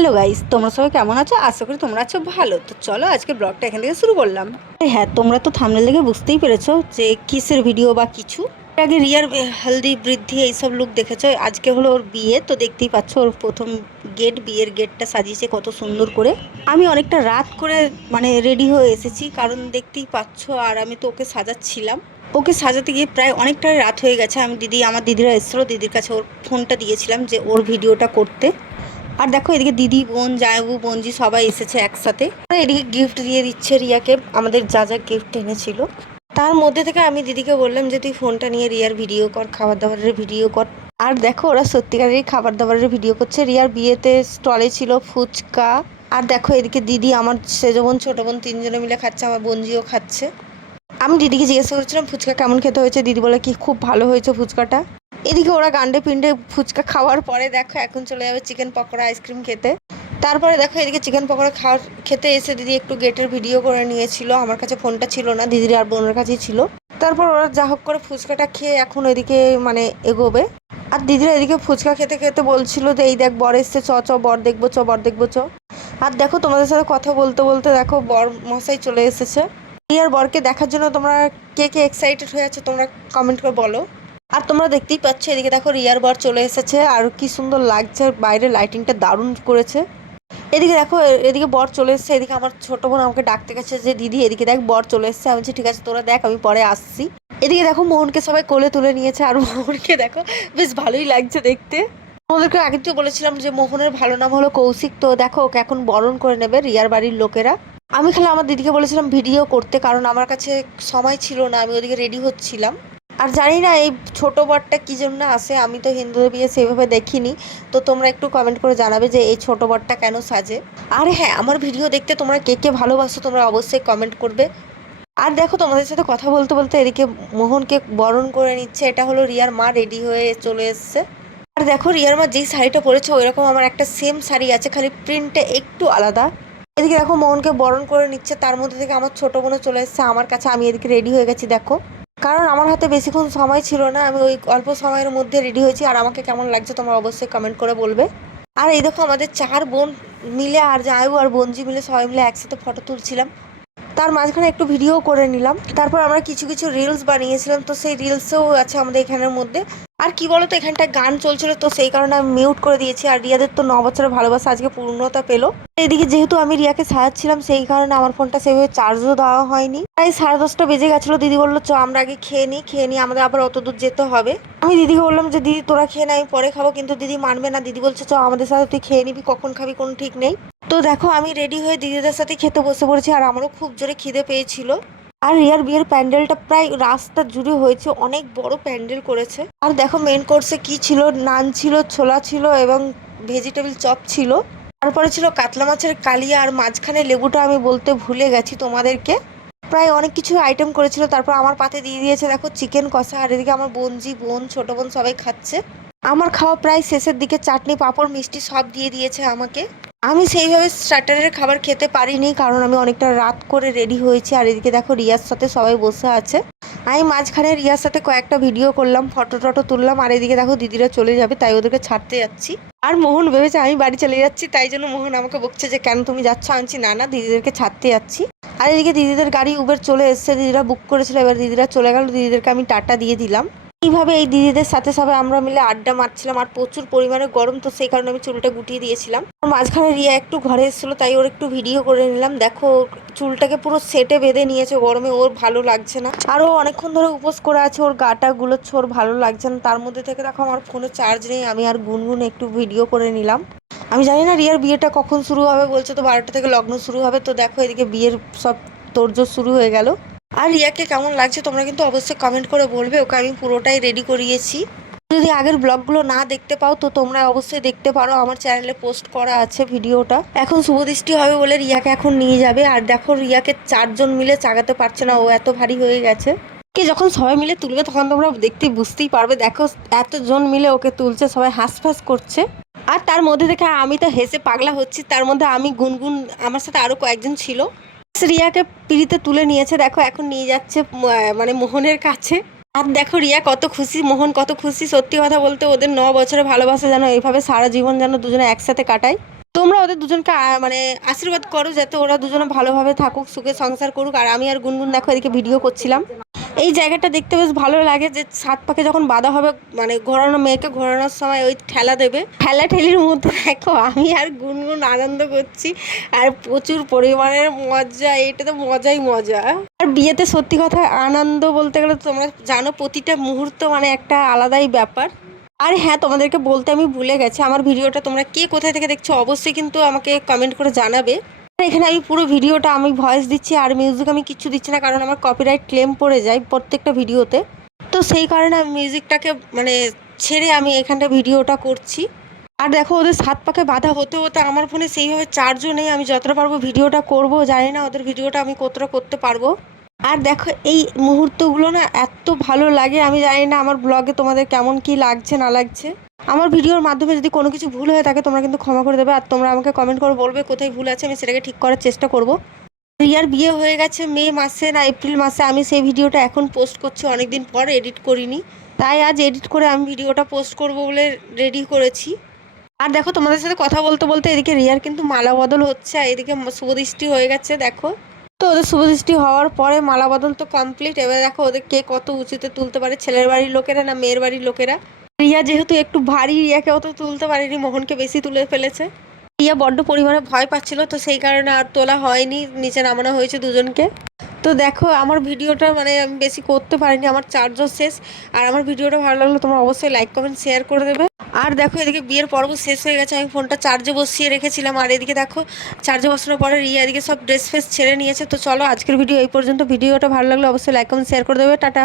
Hello guys, তোমরা সবাই কেমন আছো? আশা করি তোমরা আছো ভালো। তো চলো আজকে ব্লগটা এখান থেকে শুরু করলাম। হ্যাঁ, তোমরা তো থাম্বনেল দেখে বুঝতেই পেরেছো যে কিসের ভিডিও বা কিছু। এর আগে রিয়ার হলদি বৃদ্ধি এইসব লুক দেখেছো। আজকে হলো ওর বিয়ে, তো দেখতেই পাচ্ছ ওর প্রথম গেট, বিয়ের গেটটা সাজিয়েছে কত সুন্দর করে। আমি অনেকটা রাত করে রেডি হয়ে এসেছি, কারণ দেখতেই পাচ্ছ। আর আমি তো ওকে সাজাচ্ছিলাম, ওকে সাজাতে গিয়ে প্রায় অনেকটাই রাত হয়ে গেছে। আমার দিদিরা এসেছিলো, দিদির কাছে ওর ফোনটা দিয়েছিলাম যে ওর ভিডিওটা করতে। আর দেখো এদিকে দিদি, বোন, জামাইবু, বোনজি সবাই এসেছে একসাথে। আর এদিকে গিফট দিয়ে দিচ্ছে রিয়াকে, আমাদের যা যা গিফট এনেছিল তার মধ্যে থেকে আমি দিদিকে বললাম যে তুই ফোনটা নিয়ে রিয়ার ভিডিও কর, খাবার দাবারের ভিডিও কর। আর দেখো ওরা সত্যিকারেরই খাবার দাবারের ভিডিও করছে। রিয়ার বিয়েতে স্টলে ছিল ফুচকা। আর দেখো এদিকে দিদি, আমার সেজো বোন, ছোটো বোন, তিনজনে মিলে খাচ্ছে, আমার বোনজিও খাচ্ছে। আমি দিদিকে জিজ্ঞাসা করছিলাম ফুচকা কেমন খেতে হয়েছে, দিদি বলে কি খুব ভালো হয়েছে ফুচকাটা। এদিকে ওরা গান্ডে পিন্ডে ফুচকা খাওয়ার পরে দেখো এখন চলে যাবে চিকেন পকোড়া আইসক্রিম খেতে। তারপরে দেখো এদিকে চিকেন পকোড়া খেতে এসে দিদি একটু গেটের ভিডিও করে নিয়েছিল। আমার কাছে ফোনটা ছিল না, দিদির আর বোনের কাছেই ছিল। তারপর ওরা যা হোক করে ফুচকাটা খেয়ে এখন ওইদিকে এগোবে। আর দিদিরা এদিকে ফুচকা খেতে খেতে বলছিল যে এই দেখ বর এসছে, চ চ বর দেখবো, চ বর দেখবো চ। আর দেখো তোমাদের সাথে কথা বলতে বলতে দেখো বর মশাই চলে এসেছে। রিয়ার বরকে দেখার জন্য তোমরা কে কে এক্সাইটেড হয়ে আছে তোমরা কমেন্ট করে বলো। আর তোমরা দেখতেই পাচ্ছ এদিকে দেখো রিয়ার বর চলে এসেছে, আর কি সুন্দর লাগছে, বাইরে লাইটিংটা দারুণ করেছে। এদিকে দেখো এদিকে বর চলে এসেছে। এদিকে আমার ছোট বোন আমাকে ডাকতে গেছে যে দিদি এদিকে দেখ বর চলে এসেছে। আমি বলছি ঠিক আছে তোরা দেখ, আমি পরে আসছি। এদিকে দেখো মোহনকে সবাই কোলে তুলে নিয়েছে, আর মোহনকে দেখো বেশ ভালোই লাগছে দেখতে। আমাদেরকে আগে তো বলেছিলাম যে মোহনের ভালো নাম হলো কৌশিক, তো দেখো ওকে এখন বরণ করে নেবে রিয়ার বাড়ির লোকেরা। আমি খালি আমার দিদিকে বলেছিলাম ভিডিও করতে, কারণ আমার কাছে সময় ছিল না, আমি ওদিকে রেডি হচ্ছিলাম। আর জানি না এই ছোট বরটা কি জন্য আসে, আমি তো হিন্দুদের বিয়ে সেভাবে দেখিনি। তো তোমরা একটু কমেন্ট করে জানাবে যে এই ছোট বরটা কেন সাজে। আর হ্যাঁ, আমার ভিডিও দেখতে তোমরা কে কে ভালোবাসো তোমরা অবশ্যই কমেন্ট করবে। আর দেখো তোমাদের সাথে কথা বলতে বলতে এদিকে মোহনকে বরণ করে নিচ্ছে। এটা হলো রিয়ার মা, রেডি হয়ে চলে এসছে। আর দেখো রিয়ার মা যেই শাড়িটা পরেছে ওইরকম আমার একটা সেম শাড়ি আছে, খালি প্রিন্টটা একটু আলাদা। এদিকে দেখো মোহনকে বরণ করে নিচ্ছে, তার মধ্যে থেকে আমার ছোট বোনও চলে এসেছে আমার কাছে। আমি এদিকে রেডি হয়ে গেছি দেখো, কারণ আমার হাতে বেশিক্ষণ সময় ছিল না, আমি ওই অল্প সময়ের মধ্যে রেডি হয়েছি। আর আমাকে কেমন লাগছে তোমরা অবশ্যই কমেন্ট করে বলবে। আর এই দেখো আমাদের চার বোন মিলে, আর জামাইবু আর বোনজি মিলে সবাই মিলে একসাথে ফটো তুলছিলাম। তার মাঝখানে একটু ভিডিও করে নিলাম। তারপর আমরা কিছু কিছু রিলস বানিয়েছিলাম, তো সেই রিলসও আছে আমাদের এখানের মধ্যে। আর কি বলতো, এখানটা গান চলছিল, তো সেই কারণে আমি মিউট করে দিয়েছি। আর রিয়াদের তো 9 বছরের ভালোবাসা আজকে পূর্ণতা পেলো। এদিকে যেহেতু আমি রিয়াকে সাজাচ্ছিলাম, সেই কারণে আমার ফোনটা সেভাবে চার্জও দেওয়া হয়নি। প্রায় 10:30টা বেজে গেছিলো। দিদি বললো চ আমরা আগে খেয়ে নিই, আমাদের আবার অত দূর যেতে হবে। আমি দিদিকে বললাম যে দিদি তোরা খেয়ে নে, আমি পরে খাবো, কিন্তু দিদি মানবে না। দিদি বলছে চ আমাদের সাথে তুই খেয়ে নিবি, কখন খাবি কোনো ঠিক নেই। তো দেখো আমি রেডি হয়ে দিদিদের সাথে খেতে বসে পড়েছি, আর আমারও খুব জোরে খিদে পেয়েছিল। আর রিয়ার বিয়ের প্যান্ডেলটা প্রায় রাস্তা জুড়ে হয়েছে, অনেক বড় প্যান্ডেল করেছে। আর দেখো মেন কোর্সে কি ছিল, নান ছিল, ছোলা ছিল এবং ভেজিটেবল চপ ছিল। তারপরে ছিল কাতলা মাছের কালিয়া, আর মাঝখানে লেবুটা আমি বলতে ভুলে গেছি তোমাদেরকে। প্রায় অনেক কিছু আইটেম করেছিল। তারপর আমার পাতে দিয়ে দিয়েছে দেখো চিকেন কষা। আর এদিকে আমার বোনজি, বোন, ছোট বোন সবাই খাচ্ছে। আমার খাওয়া প্রায় শেষের দিকে, চাটনি, পাঁপড়, মিষ্টি সব দিয়ে দিয়েছে আমাকে। আমি সেইভাবে স্টার্টারের খাবার খেতে পারিনি, কারণ আমি অনেকটা রাত করে রেডি হয়েছি। আর এদিকে দেখো রিয়ার সাথে সবাই বসে আছে। আমি মাঝখানে রিয়ার সাথে কয়েকটা ভিডিও করলাম, ফটো টটো তুললাম। আর এদিকে দেখো দিদিরা চলে যাবে, তাই ওদেরকে ছাড়তে যাচ্ছি। আর মোহন ভেবেছে আমি বাড়ি চলে যাচ্ছি, তাই জন্য মোহন আমাকে বকছে যে কেন তুমি যাচ্ছ। আনছি না না, দিদিদেরকে ছাড়তে যাচ্ছি। আর এদিকে দিদিদের গাড়ি উবের চলে এসছে, দিদিরা বুক করেছিল, এবার দিদিরা চলে গেল, দিদিদেরকে আমি টাটা দিয়ে দিলাম। এইভাবে এই দিদিদের সাথে সবাই আমরা মিলে আড্ডা মারছিলাম। আর প্রচুর পরিমাণে গরম, তো সেই কারণে আমি চুলটা গুটিয়ে দিয়েছিলাম। মাঝখানে রিয়া একটু ঘরে এসেছিলো, তাই ওর একটু ভিডিও করে নিলাম। দেখো চুলটাকে পুরো সেটে বেঁধে নিয়েছে, গরমে ওর ভালো লাগছে না। আর ও অনেকক্ষণ ধরে উপোস করে আছে, ওর গাটা গুলোচ্ছে, ওর ভালো লাগছে না। তার মধ্যে থেকে দেখো আমার ফোনে চার্জ নেই, আমি আর গুনগুন একটু ভিডিও করে নিলাম। আমি জানি না রিয়ার বিয়েটা কখন শুরু হবে, বলছে তো 12টা থেকে লগ্ন শুরু হবে। তো দেখো এদিকে বিয়ের সব তোড়জোড় শুরু হয়ে গেল। আর রিয়াকে কেমন লাগছে তোমরা কিন্তু অবশ্যই কমেন্ট করে বলবে। ওকে আমি পুরোটাই রেডি করিয়েছি। যদি আগের ব্লগগুলো না দেখতে পাও তো তোমরা অবশ্যই দেখতে পারো, আমার চ্যানেলে পোস্ট করা আছে ভিডিওটা। এখন শুভদৃষ্টি হবে বলে রিয়াকে এখন নিয়ে যাবে। আর দেখো রিয়াকে 4জন মিলে চাগাতে পারছে না, ও এত ভারী হয়ে গেছে। কে যখন সবাই মিলে তুলবে তখন তোমরা দেখতে বুঝতেই পারবে। দেখো এতজন মিলে ওকে তুলছে, সবাই হাঁসফাঁস করছে। আর তার মধ্যে থেকে আমি তো হেসে পাগলা হচ্ছি। তার মধ্যে আমি, গুনগুন, আমার সাথে আরও কয়েকজন ছিল। রিয়াকে পিড়িতে তুলে নিয়েছে, দেখো এখন নিয়ে যাচ্ছে মোহনের কাছে। আর দেখো রিয়া কত খুশি, মোহন কত খুশি। সত্যি কথা বলতে ওদের 9 বছরের ভালোবাসা যেন এইভাবে সারা জীবন যেন দুজনে একসাথে কাটায়। তোমরা ওদের দুজনকে মানে আশীর্বাদ করো যাতে ওরা দুজনে ভালোভাবে থাকুক, সুখে সংসার করুক। আর আমি আর গুনগুন দেখো এদিকে ভিডিও করছিলাম। এই জায়গাটা দেখতে বেশ ভালো লাগে, যে সাত পাকে যখন বাঁধা হবে মানে ঘোরানো, মেয়েকে ঘোরানোর সময় ওই ঠেলা দেবে, ঠেলা ঠেলির মধ্যে দেখো আমি আর গুনগুন আনন্দ করছি, আর প্রচুর পরিমাণের মজা, এটা তো মজাই মজা। আর বিয়েতে সত্যি কথা আনন্দ বলতে গেলে তোমরা জানো প্রতিটা মুহূর্ত মানে একটা আলাদাই ব্যাপার। আর হ্যাঁ, তোমাদেরকে বলতে আমি ভুলে গেছি, আমার ভিডিওটা তোমরা কে কোথায় থেকে দেখছো অবশ্যই কিন্তু আমাকে কমেন্ট করে জানাবে। আর এখানে আমি পুরো ভিডিওটা আমি ভয়েস দিচ্ছি, আর মিউজিক আমি কিচ্ছু দিচ্ছি না, কারণ আমার কপিরাইট ক্লেম পড়ে যায় প্রত্যেকটা ভিডিওতে। তো সেই কারণে আমি মিউজিকটাকে মানে ছেড়ে আমি এখানটা ভিডিওটা করছি। আর দেখো ওদের সাত পাকে বাঁধা হতে হতে আমার ফোনে সেইভাবে চার্জও নেই, আমি যতটা পারবো ভিডিওটা করব, জানি না ওদের ভিডিওটা আমি কতটা করতে পারবো। আর দেখো এই মুহূর্তগুলো না এত ভালো লাগে, আমি জানি না আমার ব্লগে তোমাদের কেমন কি লাগছে না লাগছে। আমার ভিডিওর মাধ্যমে যদি কোনো কিছু ভুল হয়ে থাকে তোমরা কিন্তু ক্ষমা করে দেবে, আর তোমরা আমাকে কমেন্ট করে বলবে কোথায় ভুল আছে, আমি সেটাকে ঠিক করার চেষ্টা করব। রিয়ার বিয়ে হয়ে গেছে মে মাসে না এপ্রিল মাসে, আমি সেই ভিডিওটা এখন পোস্ট করছি, অনেকদিন পর এডিট করিনি, তাই আজ এডিট করে আমি ভিডিওটা পোস্ট করব বলে রেডি করেছি। আর দেখো তোমাদের সাথে কথা বলতে বলতে এদিকে রিয়ার কিন্তু মালা বদল হচ্ছে, আর এদিকে শুভদৃষ্টি হয়ে গেছে দেখো। তো ওদের শুভদৃষ্টি হওয়ার পরে মালা বদল তো কমপ্লিট, এবার দেখো ওদের কে কত উঁচুতে তুলতে পারে, ছেলের বাড়ির লোকেরা না মেয়ের বাড়ির লোকেরা। রিয়া যেহেতু একটু ভারী, রিয়াকে অত তুলতে পারেনি, মোহনকে বেশি তুলে ফেলেছে। রিয়া বড্ড পরিমাণে ভয় পাচ্ছিল, তো সেই কারণে আর তোলা হয়নি, নিচে নামানো হয়েছে দুজনকে। তো দেখো আমার ভিডিওটা মানে আমি বেশি করতে পারিনি, আমার চার্জও শেষ। আর আমার ভিডিওটা ভালো লাগলে তোমরা অবশ্যই লাইক কমেন্ট শেয়ার করে দেবে। আর দেখো এদিকে বিয়ের পর্ব শেষ হয়ে গেছে, আমি ফোনটা চার্জে বসিয়ে রেখেছিলাম, আর এদিকে দেখো চার্জে বসানোর পরে রিয়া এদিকে সব ড্রেস ফ্রেস ছেড়ে নিয়েছে। তো চলো আজকের ভিডিও এই পর্যন্ত, ভিডিওটা ভালো লাগলে অবশ্যই লাইক কমেন্ট শেয়ার করে দেবে। টাটা।